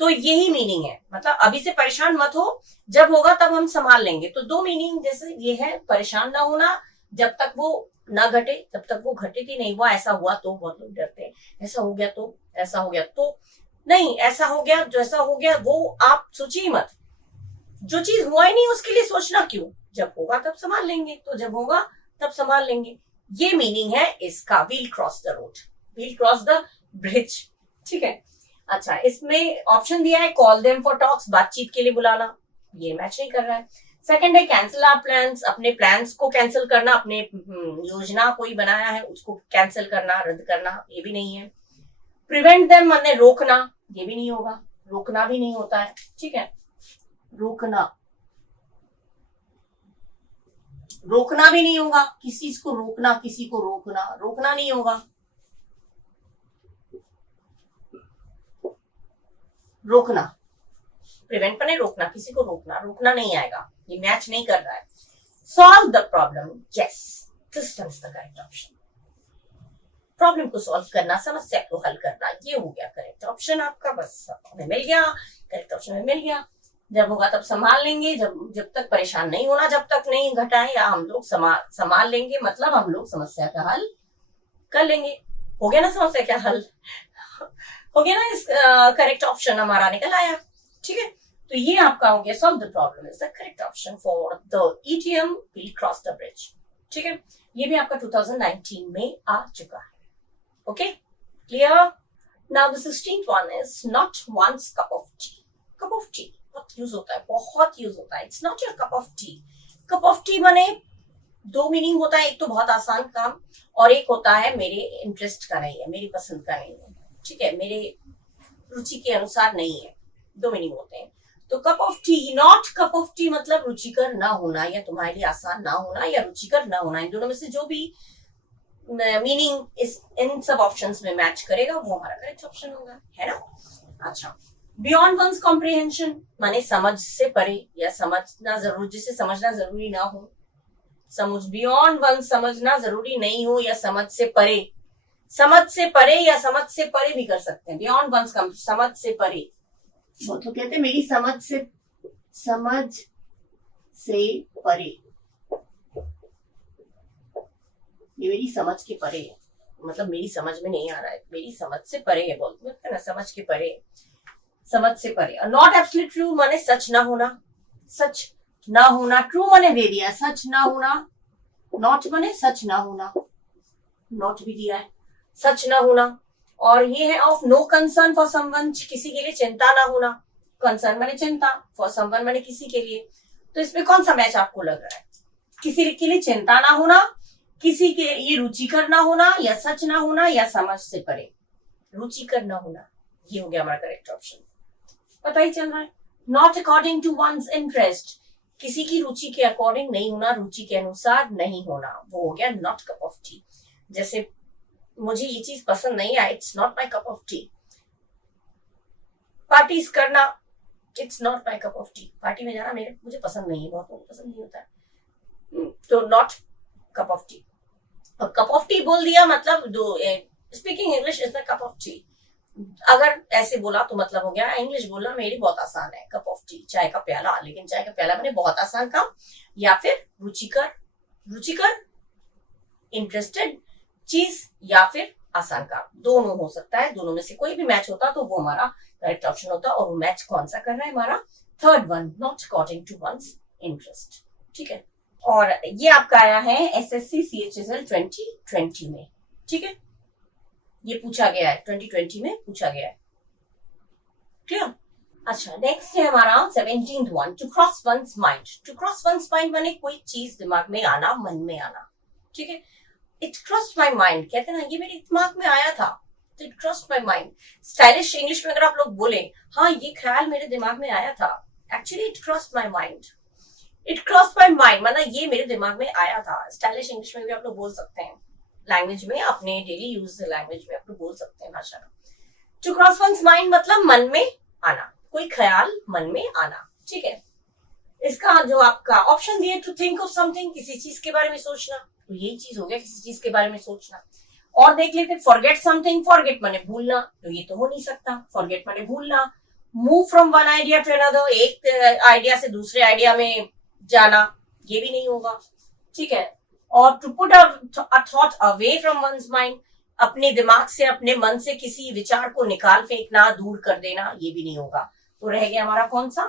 तो यही मीनिंग है, मतलब अभी से परेशान मत हो, जब होगा तब हम संभाल लेंगे। तो दो मीनिंग जैसे ये है, परेशान ना होना जब तक वो ना घटे, तब तक वो घटित ही नहीं हुआ। ऐसा हुआ तो बहुत लोग डरते हैं, ऐसा हो गया तो, ऐसा हो गया तो, नहीं, ऐसा हो गया, जो ऐसा हो गया वो आप सोचिए मत। जो चीज हुआ ही नहीं उसके लिए सोचना क्यों, जब होगा तब संभाल लेंगे, तो जब होगा तब संभाल लेंगे, ये मीनिंग है इसका। We'll cross the road, we'll cross the bridge, ठीक है। अच्छा, इसमें ऑप्शन दिया है कॉल देम फॉर टॉक्स, बातचीत के लिए बुलाना, ये मैच नहीं कर रहा है। सेकंड है कैंसिल आवर प्लान्स, अपने प्लान्स को कैंसिल करना, अपने योजना कोई बनाया है उसको कैंसिल करना, रद्द करना, ये भी नहीं है। प्रिवेंट देम माने रोकना, ये भी नहीं होगा, रोकना भी नहीं होता है, ठीक है। रोकना, रोकना भी नहीं होगा, किसी चीज को रोकना, किसी को रोकना, रोकना नहीं होगा। रोकना, प्रिवेंट पर नहीं, रोकना, किसी को रोकना, रोकना नहीं आएगा, ये मैच नहीं कर रहा है। Solve the problem, yes, this is the correct option. Problem को सॉल्व करना, समस्या को हल करना, ये हो गया करेक्ट ऑप्शन आपका। बस हमें मिल गया, करेक्ट ऑप्शन में मिल गया। जब होगा तब संभाल लेंगे, जब तक परेशान नहीं होना, जब तक नहीं घटाए, या हम लोग संभाल लेंगे, मतलब हम लोग समस्या का हल कर लेंगे। हो गया ना समस्या का हल, हो गया ना। इस करेक्ट ऑप्शन हमारा निकल आया, ठीक है। तो ये आपका हो गया, solve the problem is the correct option for the ETM we cross the bridge, ठीक है। ये भी आपका 2019 में आ चुका है। Okay, clear. Now the 16th one is not one's cup of tea. Cup of tea बहुत यूज होता है, बहुत यूज होता है। It's not your cup of T. Cup of T माने दो मीनिंग होता है, एक तो बहुत आसान काम, और एक होता है मेरे इंटरेस्ट का नहीं है, मेरी पसंद का नहीं है, ठीक है, मेरे रुचि के अनुसार नहीं है। दो मीनिंग होते हैं। तो cup of T, not cup of T मतलब रुचिकर ना होना, या तुम्हारे लिए आसान ना होना, या रुचिकर ना होना। इन दोनों में से जो भी मीनिंग इस इन सब ऑप्शंस में मैच करेगा वो हमारा करेक्ट ऑप्शन होगा, है ना। अच्छा, बियॉन्ड वंस कॉम्प्रिहेंशन माने समझ से परे, या समझना जरूरी, जिसे समझना जरूरी ना हो। समझ, बियॉन्ड वंस समझना जरूरी नहीं हो, या समझ से परे, समझ से परे, या समझ से परे भी कर सकते हैं। बियॉन्ड वंस समझ से परे, वो तो कहते हैं मेरी समझ से परे, ये मेरी समझ के परे है, मतलब मेरी समझ में नहीं आ रहा है, मेरी समझ से परे है, बोलते हैं ना, समझ के परे, समझ से परे। नॉट एब्सोल्यूट ट्रू माने सच ना होना, सच ना होना। ट्रू माने दे दिया, सच ना होना। नॉट माने सच ना होना, नॉट भी दिया है, सच ना होना। और ये है of no concern for someone, किसी के लिए चिंता ना होना। कंसर्न माने चिंता, फॉर समवन माने किसी के लिए। तो इसमें कौन सा मैच आपको लग रहा है? किसी के लिए चिंता ना होना, किसी के ये रुचिकर ना होना, या सच ना होना, या समझ से परे। रुचिकर ना होना, ये हो गया हमारा करेक्ट ऑप्शन। पता ही चल रहा है। Not according to one's interest, किसी की रुचि के अकॉर्डिंग नहीं होना, रुचि के अनुसार नहीं होना, वो हो गया नॉट कप ऑफ टी। जैसे मुझे ये चीज पसंद नहीं है, it's not my cup of tea. Parties करना, it's not my cup of tea. Party में जाना मुझे पसंद नहीं है, बहुत पसंद नहीं होता है, तो नॉट कप ऑफ टी। और कप ऑफ टी बोल दिया मतलब speaking English is the cup of T. अगर ऐसे बोला तो मतलब हो गया, इंग्लिश बोलना मेरी बहुत आसान है, कप ऑफ टी, चाय का प्याला। लेकिन चाय का प्याला मैंने बहुत आसान काम, या फिर रुचिकर इंटरेस्टेड चीज, या फिर आसान काम, दोनों हो सकता है। दोनों में से कोई भी मैच होता तो वो हमारा करेक्ट ऑप्शन होता। और वो मैच कौन सा कर रहा है? हमारा third one, not according to one's interest, ठीक है। और ये आपका आया है एसएससी CHSL 2020 में, ठीक है, ये पूछा गया है, 2020 में पूछा गया है, क्लियर। अच्छा, नेक्स्ट है हमारा 17th वन, to cross one's mind. To cross one's mind माने कोई चीज दिमाग में आना, मन में आना, ठीक है। इट क्रॉस्ड माई माइंड, कहते हैं ना, ये मेरे दिमाग में आया था, तो it crossed my mind. Stylish English में अगर आप लोग बोले, हाँ ये ख्याल मेरे दिमाग में आया था, actually it crossed my mind. It crossed my mind माना ये मेरे दिमाग में आया था। स्टाइलिश इंग्लिश में भी आप लोग बोल सकते हैं, लैंग्वेज में, अपने डेली यूज लैंग्वेज में आप लोग बोल सकते हैं भाषा में। टू क्रॉस वंस माइंड मतलब मन में आना, कोई ख्याल मन में आना, ठीक है। इसका जो आपका ऑप्शन दिए, टू थिंक ऑफ समथिंग, किसी चीज के बारे में सोचना, तो यही चीज हो गया, किसी चीज के बारे में सोचना। और देख लेते, फॉरगेट समथिंग, फॉरगेट माने भूलना, तो ये तो हो नहीं सकता, फॉरगेट माने भूलना। Move from one idea to another, एक आइडिया से दूसरे आइडिया में जाना, ये भी नहीं होगा, ठीक है। और to put a thought away from one's mind, अपने दिमाग से, अपने मन से किसी विचार को निकाल फेंकना, दूर कर देना, ये भी नहीं होगा। तो रह गया हमारा कौन सा?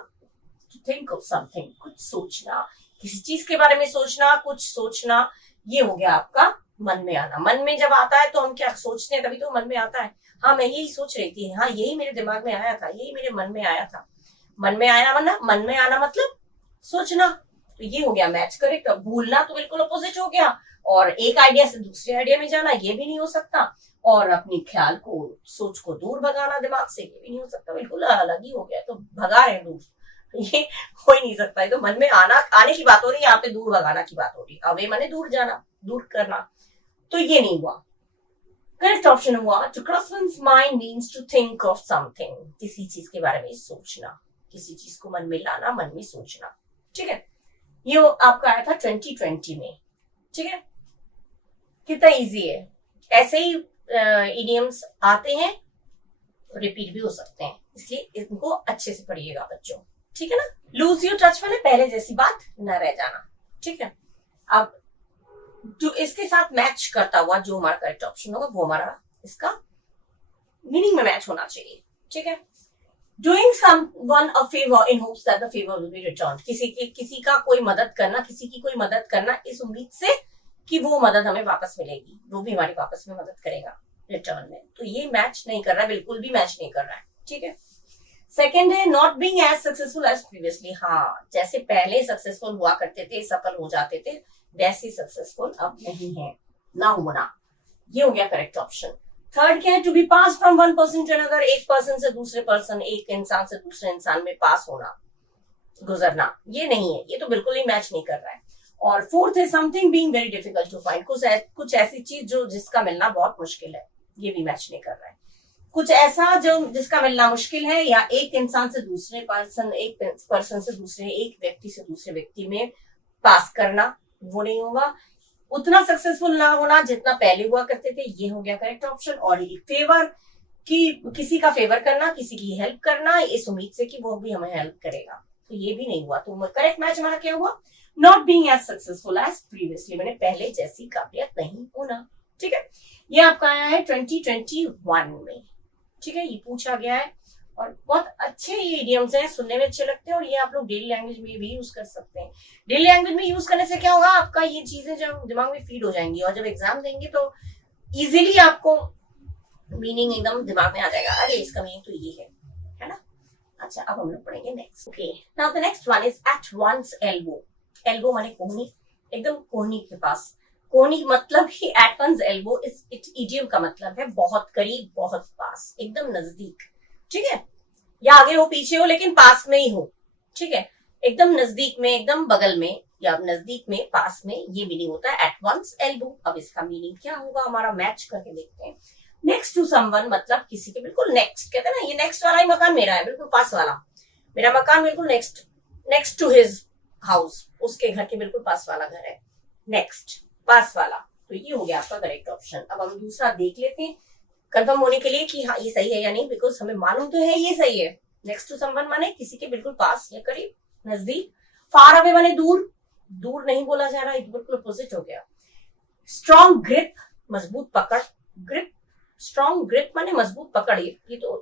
टू थिंक ऑफ समथिंग, कुछ सोचना, किसी चीज के बारे में सोचना, कुछ सोचना, ये हो गया आपका मन में आना। मन में जब आता है तो हम क्या सोचते हैं, तभी तो मन में आता है। हाँ मैं यही सोच रही थी, हाँ यही मेरे दिमाग में आया था, यही मेरे मन में आया था। मन में आया वरना मन में आना मतलब सोचना, तो ये हो गया मैच करेक्ट। भूलना तो बिल्कुल अपोजिट हो गया, और एक आइडिया से दूसरे आइडिया में जाना, ये भी नहीं हो सकता। और अपनी ख्याल को, सोच को दूर भगाना दिमाग से, ये भी नहीं हो सकता, बिल्कुल अलग ही हो गया, तो भगा रहे हैं दूर, ये हो ही नहीं सकता है। तो मन में आने की बात हो रही है, यहाँ पे दूर भगाना की बात हो रही है। अवे माने दूर जाना, दूर करना, तो ये नहीं हुआ। करेक्ट ऑप्शन हुआ to cross one's mind means to think of something, किसी चीज के बारे में सोचना, किसी चीज को मन में लाना, मन में सोचना। ठीक है, ये आपका आया था 2020 में। ठीक है, कितना इजी है। ऐसे ही इडियम्स आते हैं, रिपीट भी हो सकते हैं, इसलिए इनको अच्छे से पढ़िएगा बच्चों। ठीक है ना, लूज योर टच वाले पहले जैसी बात न रह जाना। ठीक है, अब जो इसके साथ मैच करता हुआ जो हमारा करेक्ट ऑप्शन होगा वो हमारा इसका मीनिंग में मैच होना चाहिए। ठीक है, doing someone a favour in hopes that the favour will be returned, किसी का कोई मदद करना, किसी की कोई मदद करना इस उम्मीद से कि वो मदद हमें वापस मिलेगी, वो भी हमारी वापस में मदद करेगा रिटर्न में। तो ये मैच नहीं कर रहा है, बिल्कुल भी मैच नहीं कर रहा है। ठीक है, सेकेंड है not being as successful as previously. हाँ, जैसे पहले सक्सेसफुल हुआ करते थे, सफल हो जाते थे, वैसे सक्सेसफुल अब नहीं है, ना होना। ये हो गया करेक्ट ऑप्शन। थर्ड क्या है, to be pass from one person to another, एक पर्सन से दूसरे पर्सन, एक इंसान से दूसरे इंसान में पास होना, गुजरना, ये नहीं है, ये तो बिल्कुल ही मैच नहीं कर रहा है। और फोर्थ है something being very difficult to find, कुछ ऐसी चीज जो जिसका मिलना बहुत मुश्किल है, ये भी मैच नहीं कर रहा है। कुछ ऐसा जो जिसका मिलना मुश्किल है, या एक इंसान से दूसरे पर्सन, एक पर्सन से दूसरे, एक व्यक्ति से दूसरे व्यक्ति में पास करना, वो नहीं होगा। उतना सक्सेसफुल ना होना जितना पहले हुआ करते थे, ये हो गया करेक्ट ऑप्शन। और ये फेवर, कि किसी का फेवर करना, किसी की हेल्प करना इस उम्मीद से कि वो भी हमें हेल्प करेगा, तो ये भी नहीं हुआ। तो करेक्ट मैच हमारा क्या हुआ, not being as successful as previously, मैंने पहले जैसी काबिलियत नहीं होना। ठीक है, ये आपका आया है 2021 में। ठीक है, ये पूछा गया है और बहुत अच्छे ये इडियम्स हैं, सुनने में अच्छे लगते हैं, और ये आप लोग डेली लैंग्वेज में भी यूज कर सकते हैं। डेली लैंग्वेज में यूज करने से क्या होगा, आपका ये चीजें जब दिमाग में फीड हो जाएंगी, और जब एग्जाम देंगे तो इजीली आपको मीनिंग एकदम दिमाग में आ जाएगा, अरे इसका मीनिंग तो ये है ना। अच्छा, अब हम लोग पढ़ेंगे next. Okay, now the next one is at one's elbow. Elbow माने कोहनी, एकदम कोहनी के पास। कोहनी मतलब ही एट वंस एल्बो, इस इडियम का मतलब है बहुत करीब, बहुत पास, एकदम नजदीक। ठीक है, या आगे हो पीछे हो लेकिन पास में ही हो। ठीक है, एकदम नजदीक में, एकदम बगल में, या नजदीक में, पास में, ये मीनिंग होता है एट वंस एल्बो। अब इसका मीनिंग क्या होगा, हमारा मैच करके देखते हैं। नेक्स्ट टू समवन मतलब किसी के बिल्कुल नेक्स्ट, कहते हैं ना, ये नेक्स्ट वाला ही मकान मेरा है, बिल्कुल पास वाला, मेरा मकान बिल्कुल नेक्स्ट टू हिज हाउस, उसके घर के बिल्कुल पास वाला घर है, नेक्स्ट, पास वाला। तो ये हो गया आपका करेक्ट ऑप्शन। अब हम दूसरा देख लेते हैं कंफर्म होने के लिए कि हाँ ये सही है या नहीं, बिकॉज हमें मालूम तो है ये सही है। नेक्स्ट टू समवन माने किसी के बिल्कुल पास या करीब, नजदीक। फार अवे माने दूर, दूर नहीं बोला जा रहा है, बिल्कुल अपोजिट हो गया। स्ट्रॉन्ग ग्रिप, मजबूत पकड़, ग्रिप, स्ट्रॉन्ग ग्रिप माने मजबूत पकड़, ये तो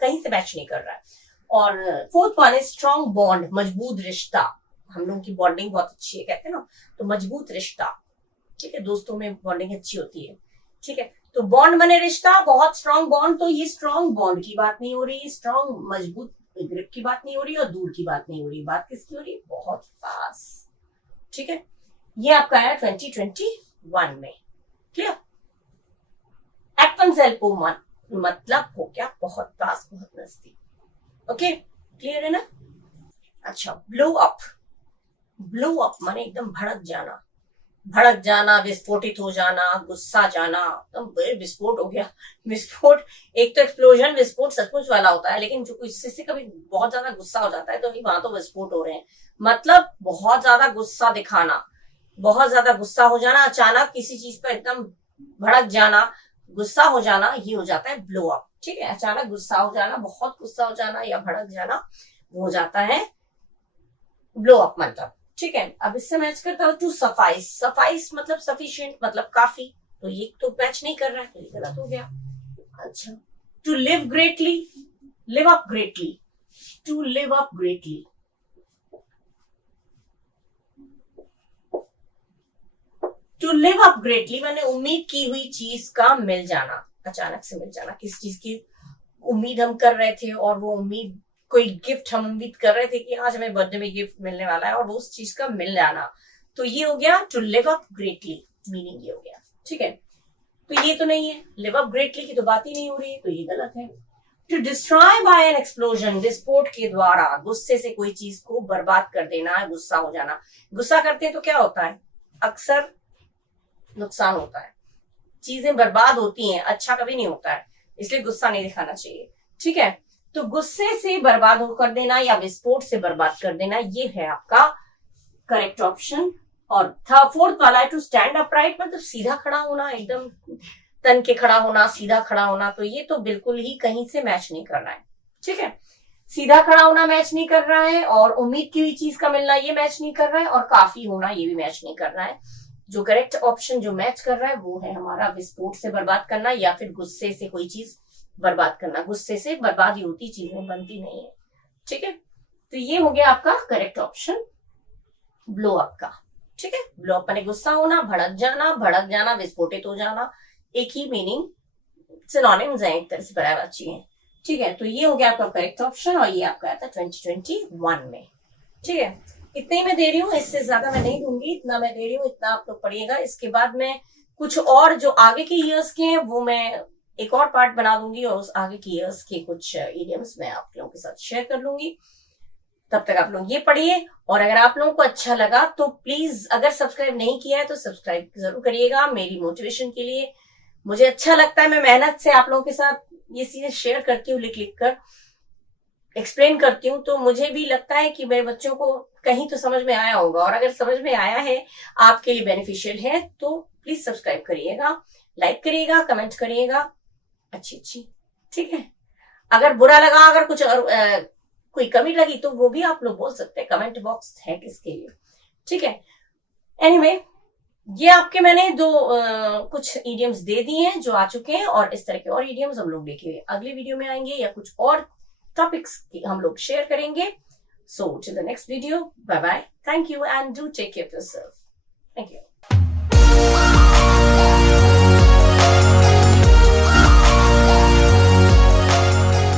कहीं से मैच नहीं कर रहा है। और फोर्थ वन है स्ट्रॉन्ग बॉन्ड, मजबूत रिश्ता, हम लोगों की बॉन्डिंग बहुत अच्छी है, कहते हैं ना, तो मजबूत रिश्ता। ठीक है, दोस्तों में बॉन्डिंग अच्छी होती है। ठीक है, तो बॉन्ड बने रिश्ता, बहुत स्ट्रॉन्ग बॉन्ड, तो ये स्ट्रॉन्ग बॉन्ड की बात नहीं हो रही, स्ट्रॉन्ग मजबूत ग्रिप की बात नहीं हो रही, और दूर की बात नहीं हो रही, बात किसकी हो रही, बहुत पास। ठीक है, ये आपका है 2021 में। क्लियर, एट वंस एल्बो मतलब हो गया बहुत पास, बहुत नजदीक। ओके, क्लियर है ना। अच्छा, ब्लो अप, ब्लो अप माने एकदम भड़क जाना, भड़क जाना, विस्फोटित हो जाना, गुस्सा जाना, एकदम विस्फोट हो गया। विस्फोट, एक तो एक्सप्लोजन, विस्फोट सचमुच वाला होता है, लेकिन जो इससे कभी बहुत ज्यादा गुस्सा हो जाता है तो वहां तो विस्फोट हो रहे हैं, मतलब बहुत ज्यादा गुस्सा दिखाना, बहुत ज्यादा गुस्सा हो जाना, अचानक किसी चीज पर एकदम भड़क जाना, गुस्सा हो जाना, ये हो जाता है ब्लो अप। ठीक है, अचानक गुस्सा हो जाना, बहुत गुस्सा हो जाना या भड़क जाना, वो हो जाता है ब्लो अप मतलब। ठीक है, अब इससे मैच करता हूं टू सफाइस, सफाइस मतलब सफिशिएंट, मतलब काफी, तो ये तो मैच नहीं कर रहा है, तो ये गलत हो गया। अच्छा, to live greatly, live up greatly, to live up greatly, to live up greatly मैंने उम्मीद की हुई चीज का मिल जाना, अचानक से मिल जाना, किस चीज की उम्मीद हम कर रहे थे, और वो उम्मीद, कोई गिफ्ट हम उम्मीद कर रहे थे कि आज हमें बर्थडे में गिफ्ट मिलने वाला है, और वो उस चीज का मिल जाना, तो ये हो गया to live up greatly, meaning ये हो गया। ठीक है, तो ये तो नहीं है, लिव अप ग्रेटली की तो बात ही नहीं हो रही है, तो ये गलत है। To destroy by an explosion, विस्फोट के द्वारा, गुस्से से कोई चीज को बर्बाद कर देना, गुस्सा हो जाना। गुस्सा करते हैं तो क्या होता है, अक्सर नुकसान होता है, चीजें बर्बाद होती हैं, अच्छा कभी नहीं होता है, इसलिए गुस्सा नहीं दिखाना चाहिए। ठीक है, तो गुस्से से बर्बाद कर देना या विस्फोट से बर्बाद कर देना, ये है आपका करेक्ट ऑप्शन। और फोर्थ वाला है टू स्टैंड अपराइट, मतलब सीधा खड़ा होना, एकदम तन के खड़ा होना, सीधा खड़ा होना, तो ये तो बिल्कुल ही कहीं से मैच नहीं कर रहा है। ठीक है, सीधा खड़ा होना मैच नहीं कर रहा है, और उम्मीद की हुई चीज का मिलना ये मैच नहीं कर रहा है, और काफी होना ये भी मैच नहीं कर रहा है। जो करेक्ट ऑप्शन जो मैच कर रहा है वो है हमारा विस्फोट से बर्बाद करना, या फिर गुस्से से कोई चीज बर्बाद करना। गुस्से से बर्बादी होती, चीजें बनती नहीं है। ठीक है, तो ये हो गया आपका करेक्ट ऑप्शन ब्लो अप का। ठीक है, ब्लो अप माने गुस्सा होना, भड़क जाना, विस्फोटित हो जाना, एक ही मीनिंग, सिनोनिम्स हैं एक तरह से, पर्यायवाची हैं। ठीक है, तो ये हो गया आपका करेक्ट ऑप्शन, और ये आपका आता है 2021 में। ठीक है, इतने ही मैं दे रही हूँ, इससे ज्यादा मैं नहीं दूंगी, इतना मैं दे रही हूँ, इतना आप लोग पढ़िएगा। इसके बाद मैं कुछ और जो आगे के ईयर्स के हैं वो मैं एक और पार्ट बना दूंगी, और उस आगे के ईयर्स के कुछ इडियम्स मैं आप लोगों के साथ शेयर कर लूंगी। तब तक आप लोग ये पढ़िए, और अगर आप लोगों को अच्छा लगा तो प्लीज, अगर सब्सक्राइब नहीं किया है तो सब्सक्राइब जरूर करिएगा, मेरी मोटिवेशन के लिए। मुझे अच्छा लगता है, मैं मेहनत से आप लोगों के साथ ये चीजें शेयर करती हूँ, लिख लिख कर एक्सप्लेन करती हूँ, तो मुझे भी लगता है कि मेरे बच्चों को कहीं तो समझ में आया होगा, और अगर समझ में आया है, आपके लिए बेनिफिशियल है, तो प्लीज सब्सक्राइब करिएगा, लाइक करिएगा, कमेंट करिएगा, अच्छी। ठीक है, अगर बुरा लगा, अगर कुछ कोई कमी लगी तो वो भी आप लोग बोल सकते हैं, कमेंट बॉक्स है किसके लिए। ठीक है, एनीवे, ये आपके मैंने कुछ इडियम्स दे दिए हैं जो आ चुके हैं, और इस तरह के और इडियम्स हम लोग देखेंगे अगले वीडियो में आएंगे, या कुछ और टॉपिक्स हम लोग शेयर करेंगे। So till the next video, bye bye, thank you and do take care of yourself, thank you.